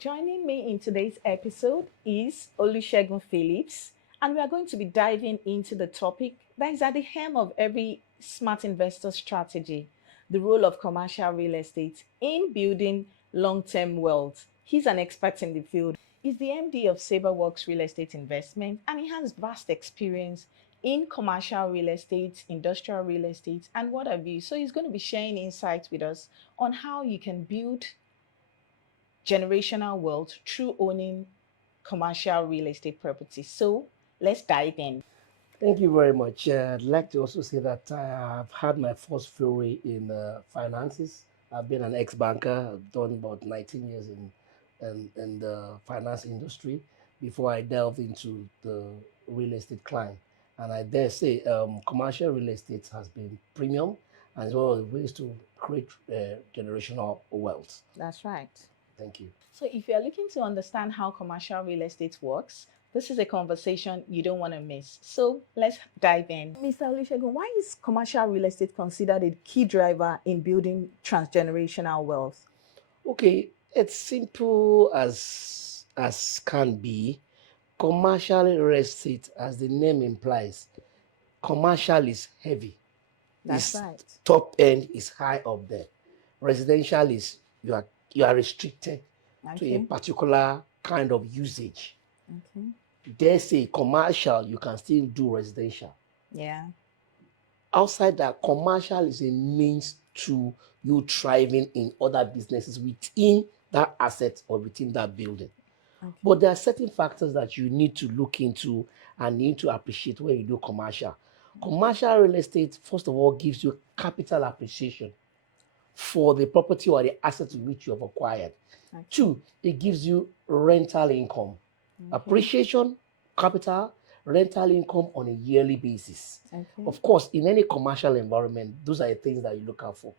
joining me in today's episode is Olusegun Phillips, and we are going to be diving into the topic that is at the helm of every smart investor strategy, the role of commercial real estate in building long term wealth. He's an expert in the field. He's the MD of SaberWorks Real Estate Investment, and he has vast experience in commercial real estate, industrial real estate, and what have you. So he's going to be sharing insights with us on how you can build generational wealth through owning commercial real estate properties. So let's dive in. Thank you very much. I'd like to also say that I have had my first foray in finances. I've been an ex-banker. I've done about 19 years in the finance industry before I delved into the real estate climb. And I dare say commercial real estate has been premium as well as ways to create generational wealth. That's right. Thank you. So if you're looking to understand how commercial real estate works, this is a conversation you don't want to miss. So let's dive in. Mr. Olusegun, why is commercial real estate considered a key driver in building transgenerational wealth? Okay, it's simple as can be. Commercial real estate, as the name implies, commercial is heavy. That's Its right. top end is high up there. Residential is you are restricted to a Okay. particular kind of usage. Okay. Dare say commercial, you can still do residential. Yeah. Outside that, commercial is a means to you thriving in other businesses within that asset or within that building. Okay. But there are certain factors that you need to look into and need to appreciate when you do commercial. Commercial real estate, first of all, gives you capital appreciation for the property or the asset which you have acquired. Okay. Two, it gives you rental income. Appreciation, capital, rental income on a yearly basis. Okay. Of course, in any commercial environment, those are the things that you look out for.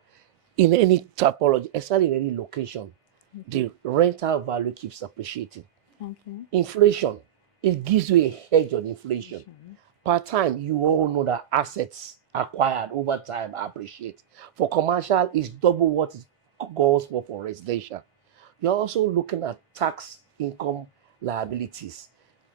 In any typology, especially in any location, the rental value keeps appreciating. Okay. Inflation, it gives you a hedge on inflation. Per time, you all know that assets acquired over time appreciate. For commercial, it's double what it goes for residential. You're also looking at tax income liabilities.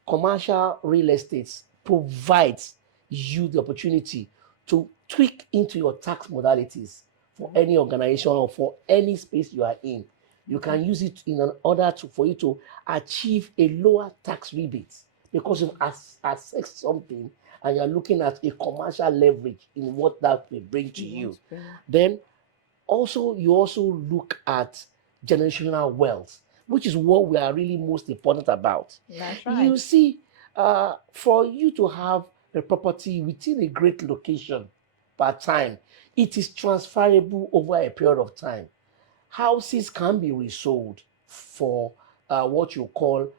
Commercial real estate provides you the opportunity to tweak into your tax modalities for any organization or for any space you are in. You can use it in order for you to achieve a lower tax rebate because you've assessed something and you're looking at a commercial leverage in what that will bring to you. Then you also look at generational wealth, which is what we are really most important about. That's right. You see, for you to have a property within a great location per time, it is transferable over a period of time. Houses can be resold for what you call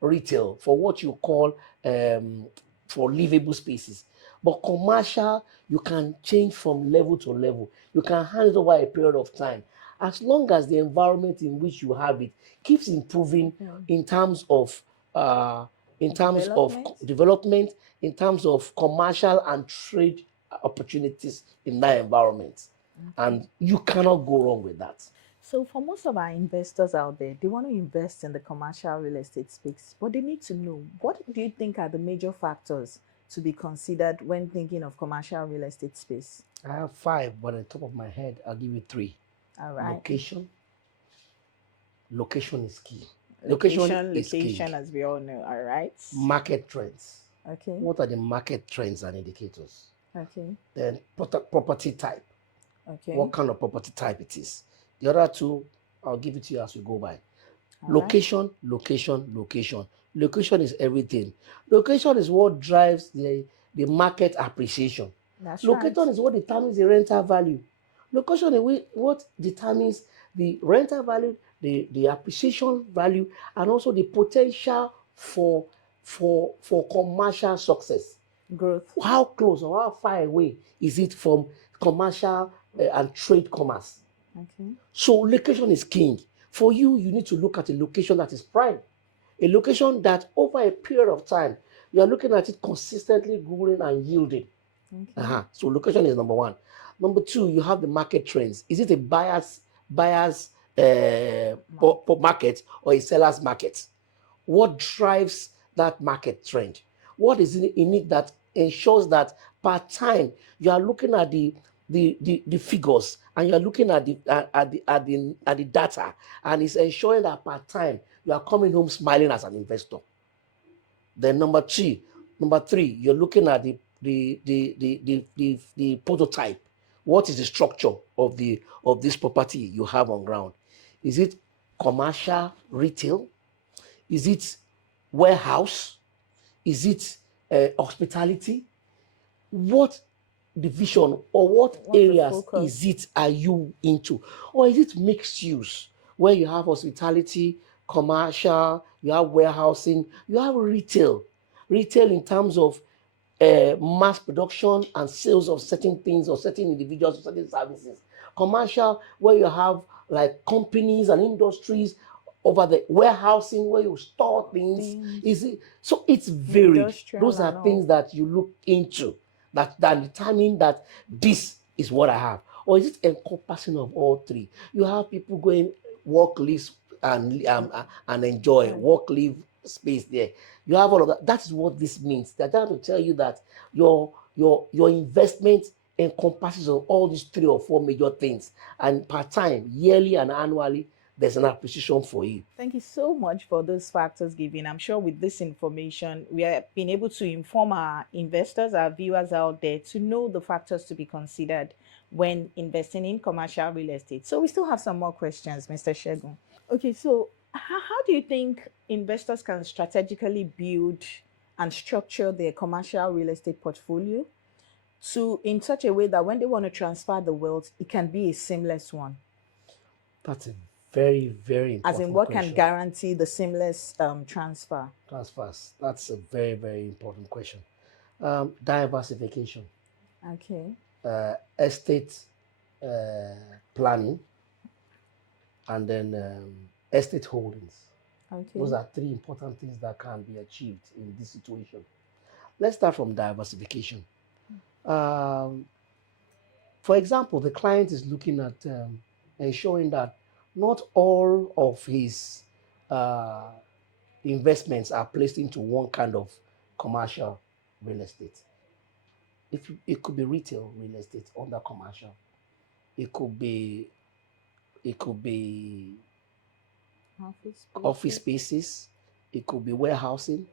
retail, for what you call for livable spaces. But commercial, you can change from level to level. You can hand it over a period of time. As long as the environment in which you have it keeps improving in terms of development, in terms of commercial and trade opportunities in that environment. And you cannot go wrong with that. So for most of our investors out there, they want to invest in the commercial real estate space, but they need to know, what do you think are the major factors to be considered when thinking of commercial real estate space? I have five, but on the top of my head, I'll give you three. All right. Location. Location is key. Location, as we all know. All right. Market trends. Okay. What are the market trends and indicators? Okay. Then property type. Okay. What kind of property type it is. The other two, I'll give it to you as we go by. All Location. Location is everything. Location is what drives the market appreciation. That's Location right. is what determines the rental value. Location is what determines the rental value, the appreciation value, and also the potential for commercial success. Growth. How close or how far away is it from commercial and trade commerce? Okay. So location is king. For you, you need to look at a location that is prime. A location that over a period of time, you are looking at it consistently growing and yielding. Okay. So location is number one. Number two, you have the market trends. Is it a buyer's market or a seller's market? What drives that market trend? What is in it that ensures that part time you are looking at the figures, and you're looking at the data, and it's ensuring that part time you are coming home smiling as an investor. Then number three, you're looking at the prototype. What is the structure of this property you have on ground? Is it commercial retail? Is it warehouse? Is it hospitality? What division or what What's the areas focus? is it are you into? Or is it mixed use where you have hospitality, commercial, you have warehousing, you have retail? Retail in terms of mass production and sales of certain things or certain individuals or certain services. Commercial, where you have like companies and industries. Over the warehousing, where you store things. Things, Is it so? It's varied. industrial Those are and all. things that you look into that determine that this is what I have. Or is it encompassing of all three? You have people going work, live, and enjoy, Right. work, live space there. You have all of that. That's what this means. They're trying to tell you that your investment encompasses of all these three or four major things, and per time, yearly and annually, there's an appreciation for you. Thank you so much for those factors given. I'm sure with this information, we are being able to inform our investors, our viewers out there to know the factors to be considered when investing in commercial real estate. So we still have some more questions, Mr. Shegun. Okay, so how do you think investors can strategically build and structure their commercial real estate portfolio to in such a way that when they want to transfer the wealth, it can be a seamless one? That's a very, very As in, important what can question. guarantee the seamless transfer? Transfers. That's a very, very important question. Diversification, Okay. estate planning, and then estate holdings. Those Okay. are three important things that can be achieved in this situation. Let's start from diversification. Um, for example, the client is looking at ensuring that not all of his uh, investments are placed into one kind of commercial real estate. If it could be retail real estate under commercial, it could be it could be Office office spaces. spaces, it could be warehousing,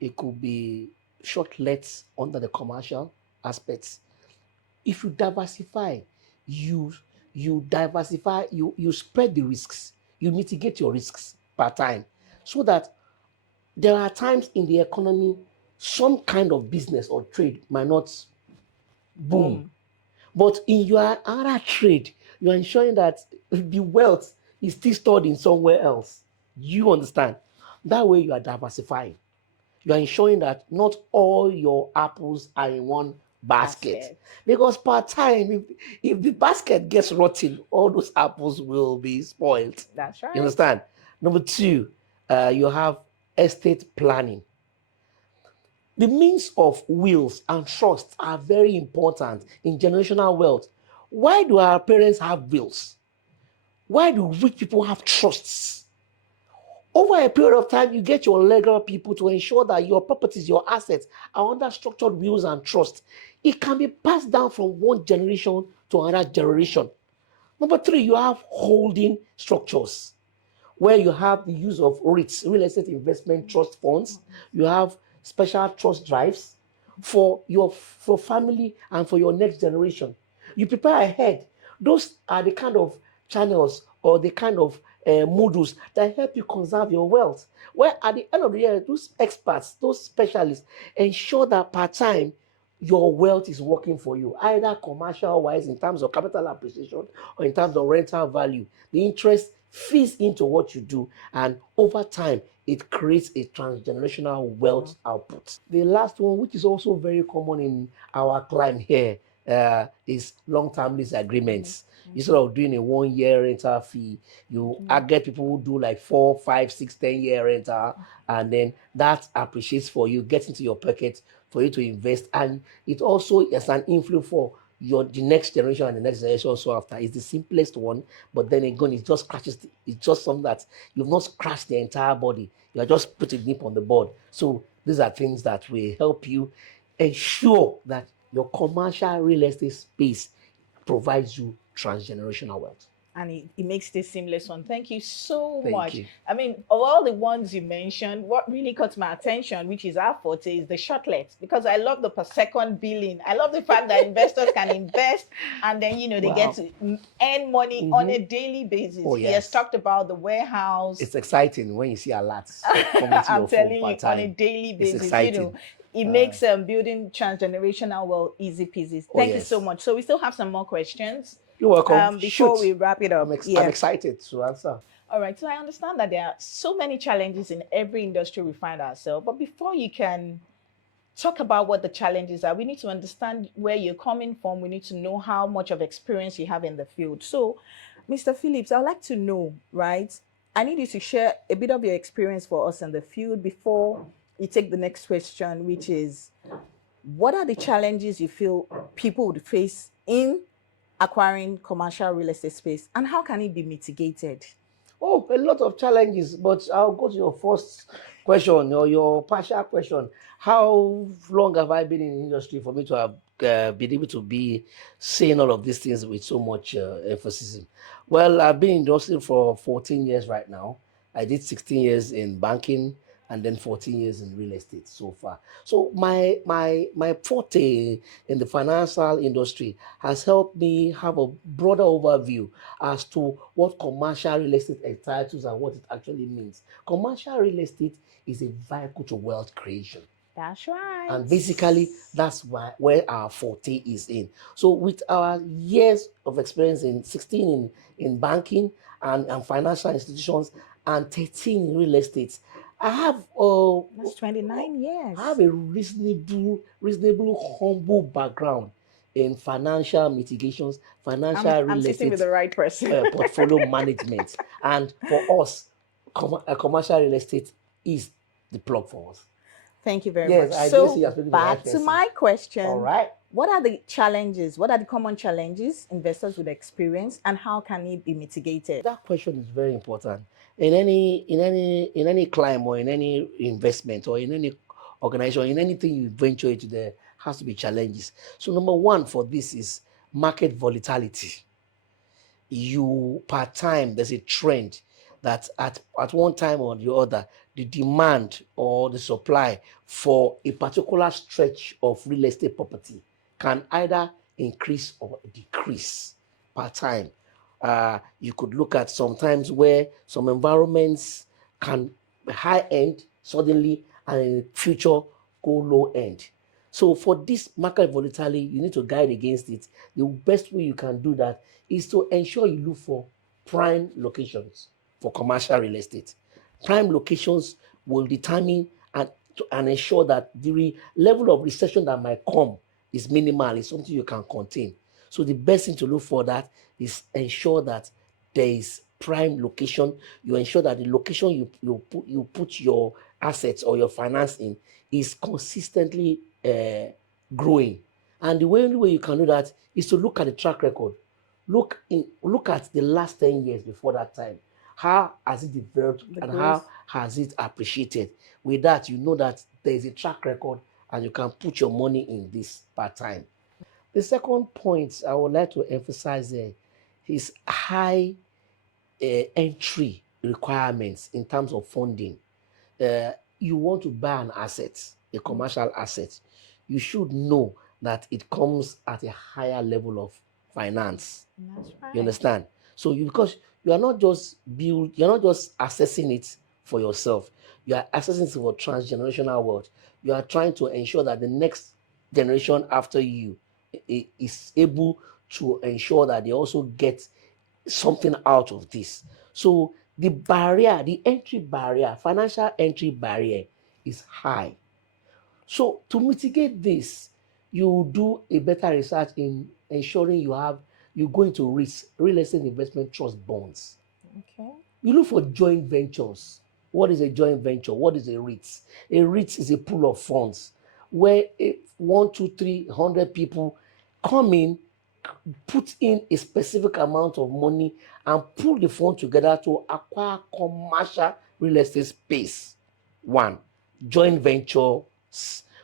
it could be short lets under the commercial aspects. If you diversify, you you spread the risks, you mitigate your risks per time, so that there are times in the economy some kind of business or trade might not boom. Boom. But in your other trade, you're ensuring that the wealth is still stored in somewhere else. You understand? That way you are diversifying. You are ensuring that not all your apples are in one basket. Basket. Because per time, if the basket gets rotten, all those apples will be spoiled. That's You right. understand? Number two, you have estate planning. The means of wills and trusts are very important in generational wealth. Why do our parents have wills? Why do rich people have trusts? Over a period of time, you get your legal people to ensure that your properties, your assets are under structured wills and trusts. It can be passed down from one generation to another generation. Number three, you have holding structures where you have the use of REITs, real estate investment trust funds. You have special trust drives for your for family and for your next generation. You prepare ahead. Those are the kind of channels or the kind of modules that help you conserve your wealth. Where at the end of the year, those experts, those specialists ensure that part time your wealth is working for you, either commercial wise in terms of capital appreciation or in terms of rental value. The interest feeds into what you do, and over time, it creates a transgenerational wealth output. The last one, which is also very common in our climb here, is long-term lease agreements. Instead of doing a 1 year rental fee, you get people who do like 4, 5, 6, 10 year rental, and then that appreciates for you, gets into your pocket for you to invest, and it also is an inflow for the next generation and the next generation also after is the simplest one, but then again it just scratches it's just something that you've not scratched the entire body, you are just putting nip on the board. So these are things that will help you ensure that your commercial real estate space provides you transgenerational wealth. And it makes this seamless one. Thank you so Thank much. you. I mean, of all the ones you mentioned, what really caught my attention, which is our forte, is the shortlets, because I love the per second billing. I love the fact that investors can invest and then, they get Wow. to earn money on a daily basis. Oh He has yes. talked about the warehouse. It's exciting when you see alerts coming to I'm your phone telling part you, on a time. daily It's basis, exciting. it makes building transgenerational wealth easy peasy. Oh Thank you so yes. much. So we still have some more questions You're welcome. before Shoot. we wrap it up. I'm Yeah. excited to answer. All right. So I understand that there are so many challenges in every industry we find ourselves. But before you can talk about what the challenges are, we need to understand where you're coming from. We need to know how much of experience you have in the field. So, Mr. Phillips, I'd like to know, right? I need you to share a bit of your experience for us in the field before you take the next question, which is what are the challenges you feel people would face in acquiring commercial real estate space and how can it be mitigated? Oh, a lot of challenges, but I'll go to your first question or your partial question. How long have I been in the industry for me to have been able to be saying all of these things with so much emphasis? Well, I've been in the industry for 14 years right now. I did 16 years in banking and then 14 years in real estate so far. So my forte in the financial industry has helped me have a broader overview as to what commercial real estate entitles and what it actually means. Commercial real estate is a vehicle to wealth creation. That's right. And basically, that's where our forte is in. So, with our years of experience in 16 in banking and financial institutions and 13 in real estate, I have That's 29 I years. have a reasonable humble background in financial mitigations, financial I'm real sitting with estate the right person. portfolio management. And for us, commercial real estate is the plug for us. Thank you very Yes, much. I do see So, you're speaking to the right back to person. my All question. right. What are the challenges? What are the common challenges investors would experience and how can it be mitigated? That question is very important. In any climb or in any investment or in any organization, in anything you venture into, there has to be challenges. So number one for this is market volatility. You part time there's a trend that at one time or the other the demand or the supply for a particular stretch of real estate property can either increase or decrease per time. You could look at sometimes where some environments can be high end suddenly and in the future go low end. So for this market volatility, you need to guide against it. The best way you can do that is to ensure you look for prime locations for commercial real estate. Prime locations will determine and ensure that the level of recession that might come is minimal, is something you can contain. So the best thing to look for that is ensure that there is prime location. You ensure that the location you put your assets or your finance in is consistently growing. And the only way you can do that is to look at the track record. Look at the last 10 years before that time. How has it developed The and growth. how has it appreciated? With that, you know that there is a track record and you can put your money in this part time. The second point I would like to emphasize there is high entry requirements in terms of funding. You want to buy an asset, a commercial asset, you should know that it comes at a higher level of finance. That's You right. understand? So because you're not just assessing it for yourself, you are assessing it for transgenerational wealth. You are trying to ensure that the next generation after you is able to ensure that they also get something out of this. So the entry barrier, financial entry barrier is high. So to mitigate this, you do a better research in ensuring you go into real estate investment trust bonds. Okay. You look for joint ventures. What is a joint venture? What is a REIT? A REIT is a pool of funds where one, two, 300 people come in put in a specific amount of money and pull the fund together to acquire commercial real estate space. One, joint ventures,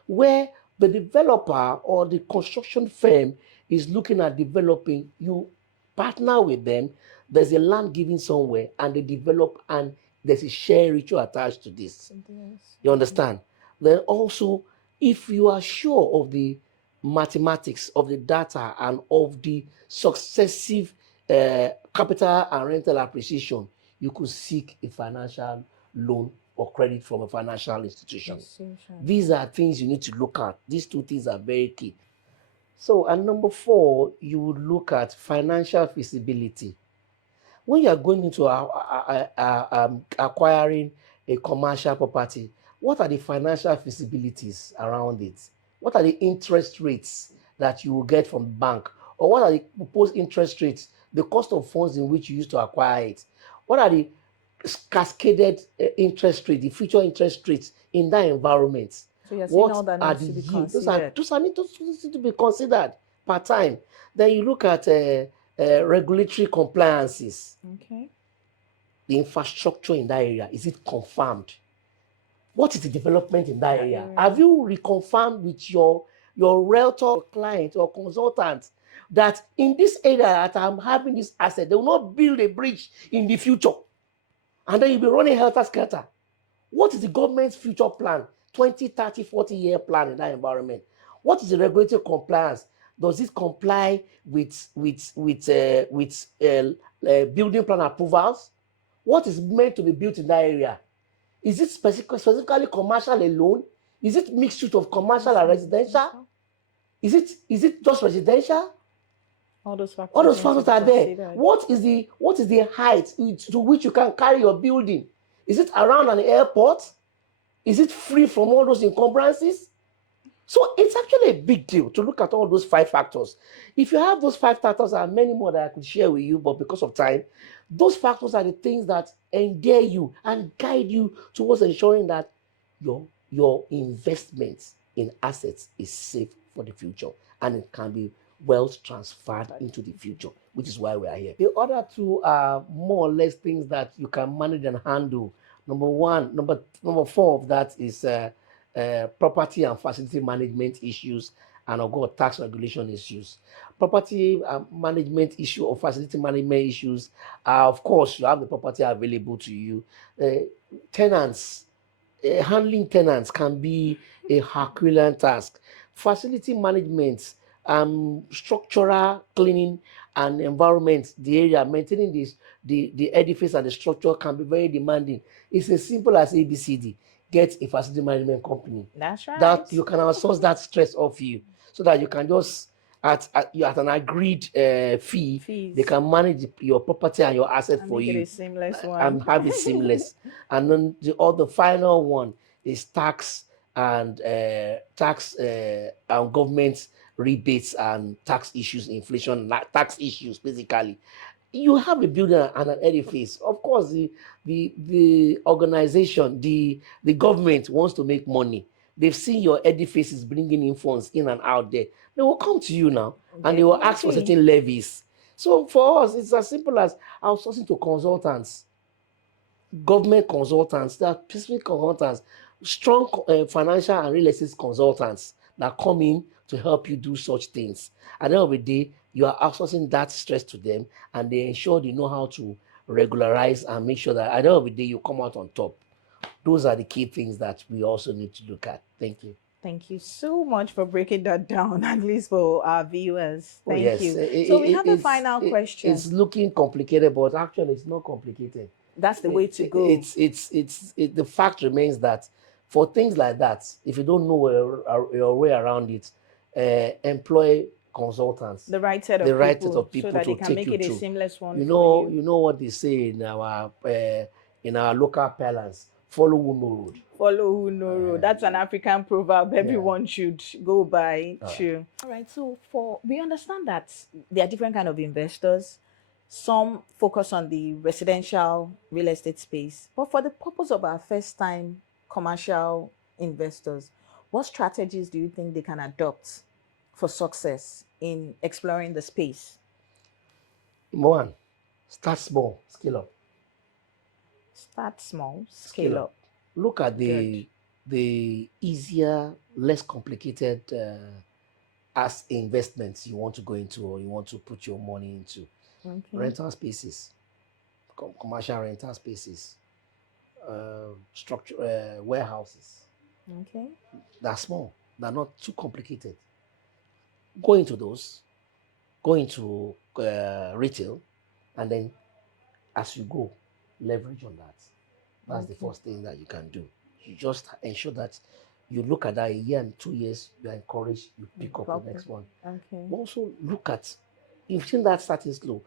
where the developer or the construction firm is looking at developing, you partner with them, there's a land given somewhere, and they develop, and there's a share ritual attached to this. Yes. You Okay. understand? Then also, if you are sure of the mathematics of the data and of the successive capital and rental appreciation, you could seek a financial loan or credit from a financial institution. Institution. These are things you need to look at. These two things are very key. So, and number four, you would look at financial feasibility. When you are going into acquiring a commercial property, what are the financial feasibilities around it? What are the interest rates that you will get from the bank? Or what are the proposed interest rates, the cost of funds in which you used to acquire it? What are the cascaded interest rate, the future interest rates in that environment? So you're saying What all that are needs the to be yield? considered. Those need to be considered per time. Then you look at regulatory compliances, Okay. the infrastructure in that area. Is it confirmed? What is the development in that That area? Have area. you reconfirmed with your realtor, client, or consultant that in this area that I'm having this asset, they will not build a bridge in the future, and then you'll be running helter skelter? What is the government's future plan? 20, 30, 40-year plan in that environment? What is the regulatory compliance? Does it comply with building plan approvals? What is meant to be built in that area? Is it specifically commercial alone? Is it mixture of commercial and residential? Is it just residential? All those All factors those need to factors be are there. considered. What is the height to which you can carry your building? Is it around an airport? Is it free from all those encumbrances? So it's actually a big deal to look at all those five factors. If you have those five factors and many more that I could share with you, but because of time, those factors are the things that endear you and guide you towards ensuring that your investment in assets is safe for the future and it can be wealth transferred into the future, which is why we are here. The other two are more or less things that you can manage and handle. Number four of that is property and facility management issues, and of course tax regulation issues. Property management issue or facility management issues are, of course, you have the property available to you. Tenants, handling tenants can be a Herculean task. Facility management, structural cleaning and environment, the area, maintaining the edifice and the structure can be very demanding. It's as simple as ABCD. Get a facility management company That's right. that you can outsource that stress off you, so that you can just at an agreed fee, they Fees. can manage your property and your asset And for make it a you seamless and one. have it seamless. And then the final one is tax and government rebates and tax issues, inflation, tax issues, basically. You have a building and an edifice. Of course, the organization, the government wants to make money. They've seen your edifices bringing in funds in and out there. They will come to you now and they will ask for Definitely. certain levies. So for us, it's as simple as outsourcing to consultants, government consultants, there are specific consultants, strong financial and real estate consultants that come in to help you do such things. At the end of the day, you are outsourcing that stress to them, and they ensure they know how to regularize and make sure that at the end of the day you come out on top. Those are the key things that we also need to look at. Thank you. Thank you so much for breaking that down, at least for our viewers. Oh Thank yes, you. So we have a final it's question. looking complicated, but actually it's not complicated. That's the way to go. The fact remains that for things like that, if you don't know your way around it, employ consultants, The right set the of right set people of so people that they to can take make you it a through. seamless one You for know, you. you know what they say in our local parlance: follow who no road. Follow who no road. That's an African proverb Yeah. everyone should go by. All right. True. All right. So for we understand that there are different kind of investors. Some focus on the residential real estate space, but for the purpose of our first time commercial investors, what strategies do you think they can adopt for success in exploring the space? Number one, start small, scale up, Start small, scale scale up. up. Look at Good. the easier, less complicated as investments you want to go into or you want to put your money into. Okay. Rental spaces, commercial rental spaces, structure warehouses. Okay. They're small. They're not too complicated. Go into those. Go into retail, and then as you go, leverage on that. That's the Okay. first thing that you can do. You just ensure that you look at that a year and 2 years, you are encouraged, you pick up the Pop. next one. Okay. Also, look at, if you've seen that starting slow,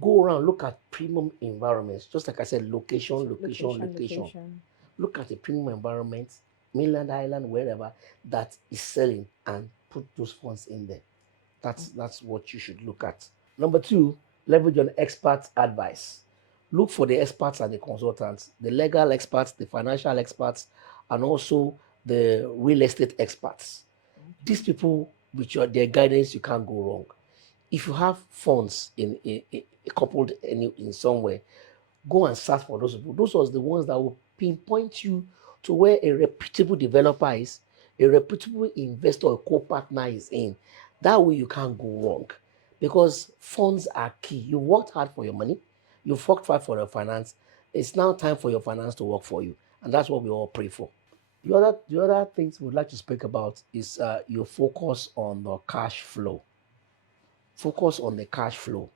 go around, look at premium environments. Just like I said, location, location, Location, location. location. Look at a premium environment, mainland island, wherever, that is selling and put those funds in there. That's what you should look at. Number two, leverage on expert advice. Look for the experts and the consultants, the legal experts, the financial experts, and also the real estate experts. These Okay. people, with their guidance, you can't go wrong. If you have funds in coupled in somewhere, go and search for those people. Those are the ones that will pinpoint you to where a reputable developer is, a reputable investor or co-partner is in. That way you can't go wrong. Because funds are key. You worked hard for your money, you've worked hard for your finance. It's now time for your finance to work for you. And that's what we all pray for. The other things we'd like to speak about is your focus on the cash flow. Focus on the cash flow.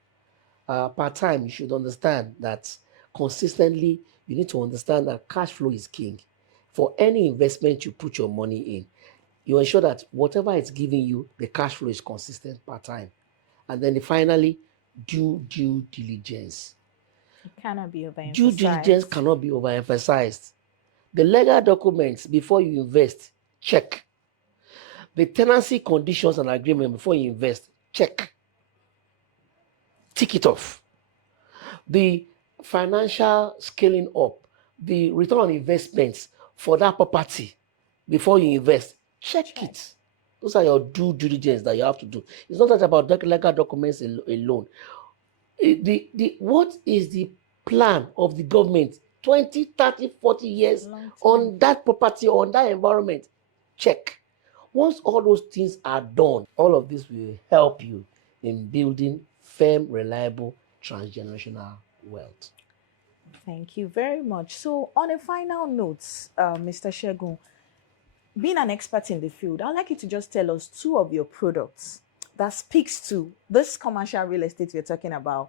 Part time, you should understand that consistently, you need to understand that cash flow is king. For any investment you put your money in, you ensure that whatever it's giving you, the cash flow is consistent part time. And then finally, due diligence. It cannot be Due diligence overemphasized. cannot be overemphasized. The legal documents before you invest, check. The tenancy conditions and agreement before you invest, check. Tick it off. The financial scaling up, the return on investments for that property before you invest, check Check. it. Those are your due diligence that you have to do. It's not that about legal documents alone. What is the plan of the government 20, 30, 40 years Long time. on that property, on that environment? Check. Once all those things are done, all of this will help you in building firm, reliable, transgenerational wealth. Thank you very much. So, on a final note, Mr. Shegun, being an expert in the field, I'd like you to just tell us two of your products that speaks to this commercial real estate you're talking about.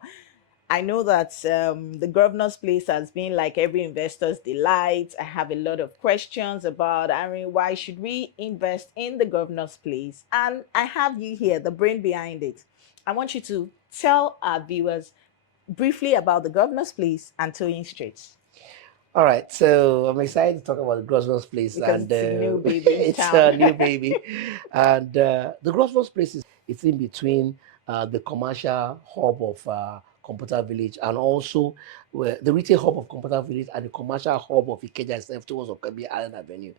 I know that the governor's place has been like every investor's delight. I have a lot of questions about, I mean, why should we invest in the governor's place? And I have you here, the brain behind it. I want you to tell our viewers briefly about the governor's place and Towing Street All right, so I'm excited to talk about the Grosvenor's place, because and it's a new baby in it's town. a new baby, and the Grosvenor's place is it's in between the commercial hub of Computer Village and also the retail hub of Computer Village and the commercial hub of Ikeja itself towards Okabi Island Avenue.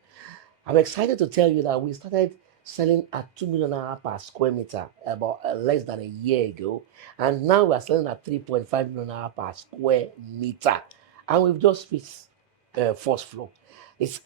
I'm excited to tell you that we started selling at 2 million naira per square meter about less than a year ago, and now we're selling at 3.5 million naira per square meter, and we've just reached first floor.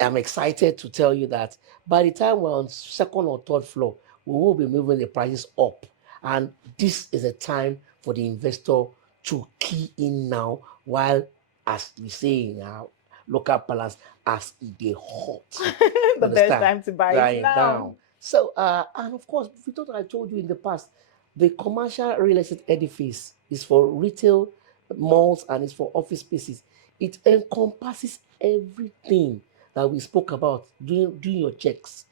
I'm excited to tell you that by the time we're on second or third floor, we will be moving the prices up, and this is a time for the investor to key in now while, as we say in our local balance, as it dey hot. You The best understand? time to buy it Right now. now. So, and of course, we thought I told you in the past, the commercial real estate edifice is for retail malls and it's for office spaces. It encompasses everything that we spoke about doing your checks.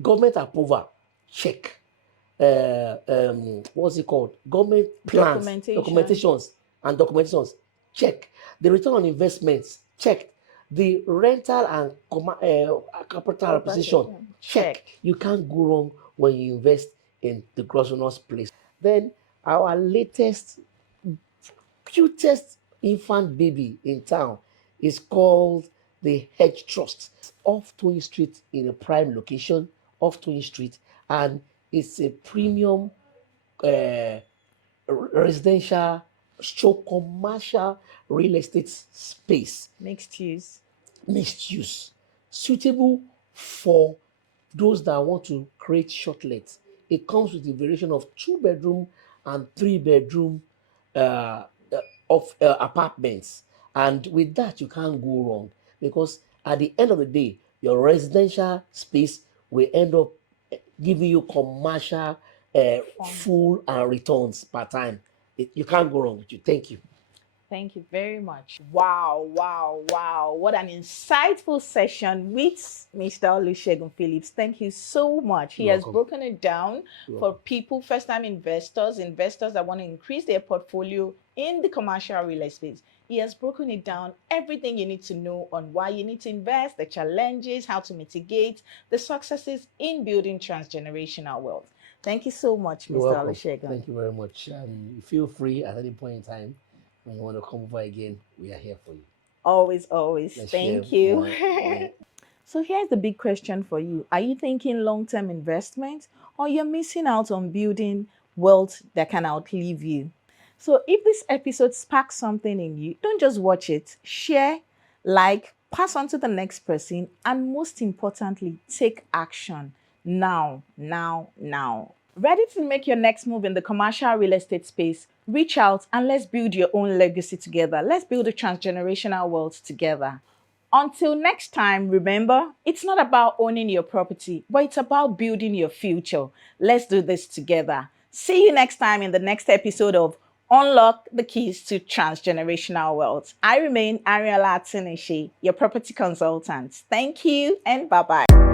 Government approval, check. What's it called? Government plans, Documentation, and documentations, check. The return on investments, check. The rental and capital property, reposition, check. check. You can't go wrong when you invest in the Grosvenor's place. Then our latest cutest infant baby in town is called the Hedge Trust. Off Twin Street in a prime location, off Twin Street, and It's a premium uh, residential stroke commercial real estate space, Mixed use. mixed use, suitable for those that want to create shortlets. It comes with a variation of 2 bedroom and 3 bedroom uh, uh, of apartments. And with that, you can't go wrong, because at the end of the day, your residential space will end up giving you commercial Fun. full and returns per time. You can't go wrong with you. Thank you. Thank you very much. Wow, wow, wow. What an insightful session with Mr. Olusegun Phillips. Thank you so much. He You're has welcome. broken it down You're for welcome. people, first time investors, investors that want to increase their portfolio in the commercial real estate. He has broken it down, everything you need to know on why you need to invest, the challenges, how to mitigate, the successes in building transgenerational wealth. Thank you so much, You're Mr. welcome. Olusegun. Thank you very much. Feel free at any point in time when you want to come over again. We are here for you. Always, always. Let's share Thank you. more. So here's the big question for you. Are you thinking long-term investment or you're missing out on building wealth that can outlive you? So if this episode sparks something in you, don't just watch it. Share, like, pass on to the next person, and most importantly, take action now, now, now. Ready to make your next move in the commercial real estate space? Reach out and let's build your own legacy together. Let's build a transgenerational wealth together. Until next time, remember, it's not about owning your property, but it's about building your future. Let's do this together. See you next time in the next episode of Unlock the Keys to Transgenerational Wealth. I remain Ariela Atinishi, your property consultant. Thank you and bye bye.